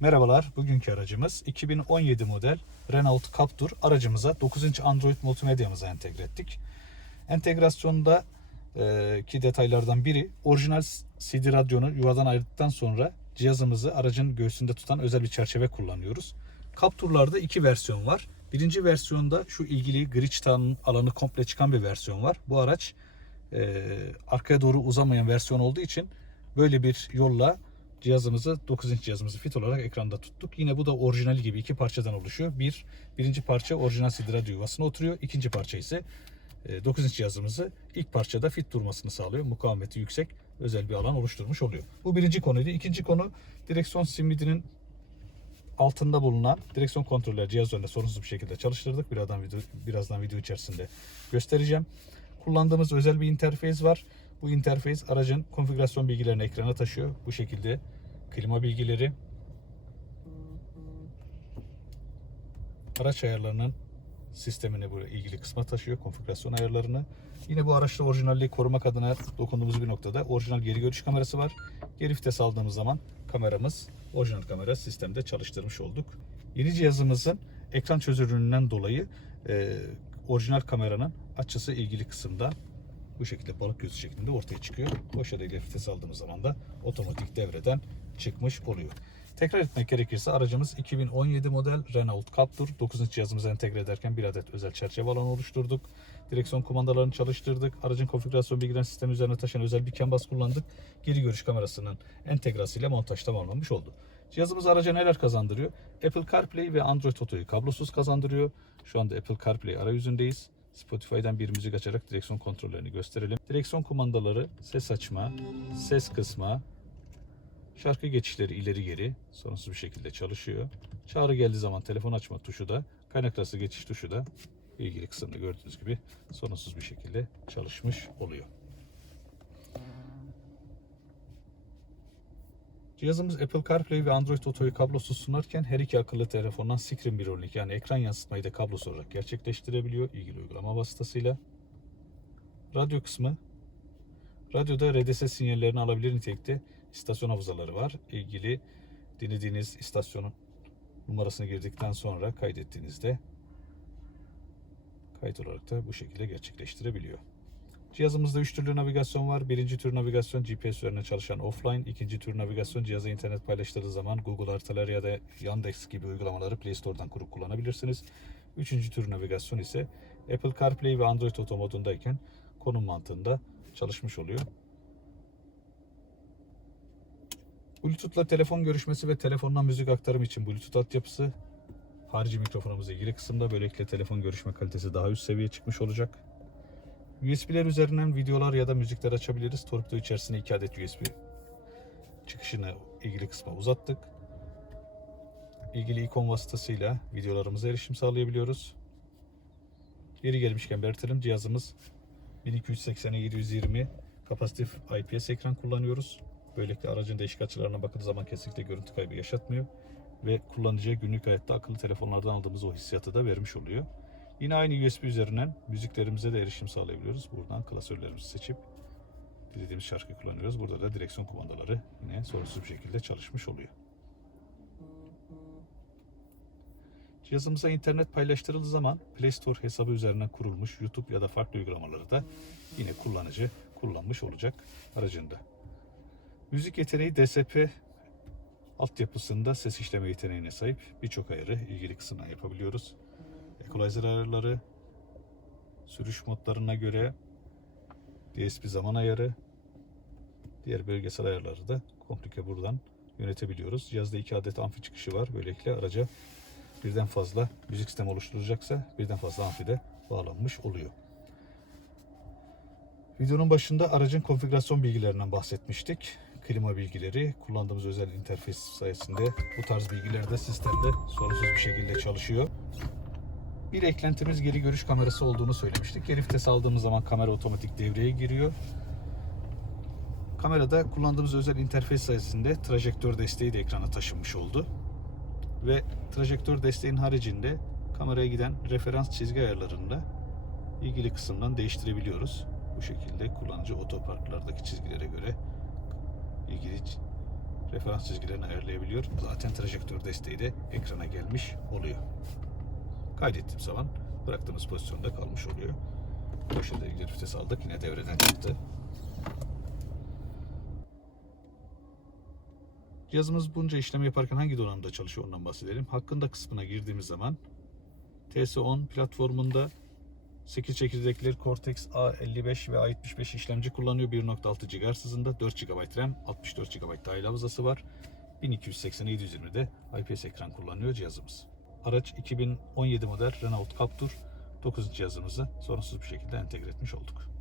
Merhabalar, bugünkü aracımız 2017 model Renault Captur aracımıza 9 inç Android multimedyamıza entegre ettik. Entegrasyonda e, ki detaylardan biri orijinal CD radyonu yuvadan ayırdıktan sonra cihazımızı aracın göğsünde tutan özel bir çerçeve kullanıyoruz. Captur'larda iki versiyon var. Birinci versiyonda şu ilgili gri çıtanın alanı komple çıkan bir versiyon var. Bu araç e, arkaya doğru uzamayan versiyon olduğu için böyle bir yolla cihazımızı 9 inç cihazımızı fit olarak ekranda tuttuk. Yine bu da orijinali gibi iki parçadan oluşuyor. Bir, birinci parça orijinal radyo yuvasına oturuyor. İkinci parça ise e, 9 inç cihazımızı ilk parçada fit durmasını sağlıyor. Mukavemeti yüksek özel bir alan oluşturmuş oluyor. Bu birinci konuydu. İkinci konu direksiyon simidinin altında bulunan direksiyon kontrolleri cihaz üzerinde sorunsuz bir şekilde çalıştırdık. Birazdan video, birazdan video içerisinde göstereceğim. Kullandığımız özel bir interfeys var. Bu interfeys aracın konfigürasyon bilgilerini ekrana taşıyor. Bu şekilde klima bilgileri, araç ayarlarının sistemini buraya ilgili kısma taşıyor. Konfigürasyon ayarlarını. Yine bu araçta orijinalliği korumak adına dokunduğumuz bir noktada orijinal geri görüş kamerası var. Geri vites aldığımız zaman kameramız orijinal kamera sistemde çalıştırmış olduk. Yeni cihazımızın ekran çözünürlüğünden dolayı e, orijinal kameranın açısı ilgili kısımda bu şekilde balık gözü şeklinde ortaya çıkıyor. Başarı ile vites aldığımız zaman da otomatik devreden çıkmış oluyor. Tekrar etmek gerekirse aracımız 2017 model Renault Captur. 9 inç cihazımıza entegre ederken bir adet özel çerçeve alanı oluşturduk. Direksiyon kumandalarını çalıştırdık. Aracın konfigürasyon bilgilerini sistem üzerine taşıyan özel bir bus kullandık. Geri görüş kamerasının entegrasıyla montaj tamamlanmış oldu. Cihazımız araca neler kazandırıyor? Apple CarPlay ve Android Auto'yu kablosuz kazandırıyor. Şu anda Apple CarPlay arayüzündeyiz. Spotify'dan bir müzik açarak direksiyon kontrollerini gösterelim. Direksiyon kumandaları ses açma, ses kısma, şarkı geçişleri ileri geri sorunsuz bir şekilde çalışıyor. Çağrı geldiği zaman telefon açma tuşu da kaynak arası geçiş tuşu da ilgili kısımda gördüğünüz gibi sorunsuz bir şekilde çalışmış oluyor. Cihazımız Apple CarPlay ve Android Auto'yu kablosuz sunarken her iki akıllı telefondan Screen Mirroring yani ekran yansıtmayı da kablosuz olarak gerçekleştirebiliyor ilgili uygulama vasıtasıyla. Radyo kısmı Radyoda RDS sinyallerini alabilir nitelikte istasyon hafızaları var. İlgili dinlediğiniz istasyonun numarasını girdikten sonra kaydettiğinizde kayıt olarak da bu şekilde gerçekleştirebiliyor. Cihazımızda 3 türlü navigasyon var. Birinci tür navigasyon GPS üzerine çalışan offline. İkinci tür navigasyon cihaza internet paylaştırdığı zaman Google haritaları ya da Yandex gibi uygulamaları Play Store'dan kurup kullanabilirsiniz. Üçüncü tür navigasyon ise Apple CarPlay ve Android Auto modundayken konum mantığında çalışmış oluyor. Bluetooth'la telefon görüşmesi ve telefondan müzik aktarımı için Bluetooth altyapısı harici mikrofonumuz ilgili kısımda böylelikle telefon görüşme kalitesi daha üst seviye çıkmış olacak. USB'ler üzerinden videolar ya da müzikler açabiliriz. Torpido içerisinde 2 adet USB çıkışını ilgili kısma uzattık. İlgili ikon vasıtasıyla videolarımıza erişim sağlayabiliyoruz. Yeri gelmişken belirtelim cihazımız 1280'e 720 kapasitif IPS ekran kullanıyoruz. Böylelikle aracın değişik açılarına bakıldığı zaman kesinlikle görüntü kaybı yaşatmıyor. Ve kullanıcıya günlük hayatta akıllı telefonlardan aldığımız o hissiyatı da vermiş oluyor. Yine aynı USB üzerinden müziklerimize de erişim sağlayabiliyoruz. Buradan klasörlerimizi seçip dilediğimiz şarkı kullanıyoruz. Burada da direksiyon kumandaları yine sorunsuz bir şekilde çalışmış oluyor. Cihazımıza internet paylaştırıldığı zaman Play Store hesabı üzerinden kurulmuş YouTube ya da farklı uygulamaları da yine kullanıcı kullanmış olacak aracında. Müzik yeteneği DSP altyapısında ses işleme yeteneğine sahip birçok ayarı ilgili kısımdan yapabiliyoruz. Equalizer ayarları, sürüş modlarına göre DSP zaman ayarı, diğer bölgesel ayarları da komplike buradan yönetebiliyoruz. Cihazda iki adet amfi çıkışı var. Böylelikle araca birden fazla müzik sistemi oluşturacaksa birden fazla amfi de bağlanmış oluyor. Videonun başında aracın konfigürasyon bilgilerinden bahsetmiştik. Klima bilgileri, kullandığımız özel interfeys sayesinde bu tarz bilgiler de sistemde sorunsuz bir şekilde çalışıyor. Bir eklentimiz geri görüş kamerası olduğunu söylemiştik. Geri vites aldığımız zaman kamera otomatik devreye giriyor. Kamerada kullandığımız özel interfeys sayesinde trajektör desteği de ekrana taşınmış oldu. Ve trajektör desteğin haricinde kameraya giden referans çizgi ayarlarında ilgili kısımdan değiştirebiliyoruz. Bu şekilde kullanıcı otoparklardaki çizgilere göre ilgili referans çizgilerini ayarlayabiliyor. Zaten trajektör desteği de ekrana gelmiş oluyor. Kaydettiğim zaman bıraktığımız pozisyonda kalmış oluyor. Köşede ileri vites aldık. Yine devreden çıktı. Cihazımız bunca işlem yaparken hangi donanımda çalışıyor ondan bahsedelim. Hakkında kısmına girdiğimiz zaman TS10 platformunda 8 çekirdekli Cortex A55 ve A75 işlemci kullanıyor. 1.6 GHz hızında 4 GB RAM, 64 GB dahil hafızası var. 1280-720'de IPS ekran kullanıyor cihazımız. Araç 2017 model Renault Captur 9 cihazımızı sorunsuz bir şekilde entegre etmiş olduk.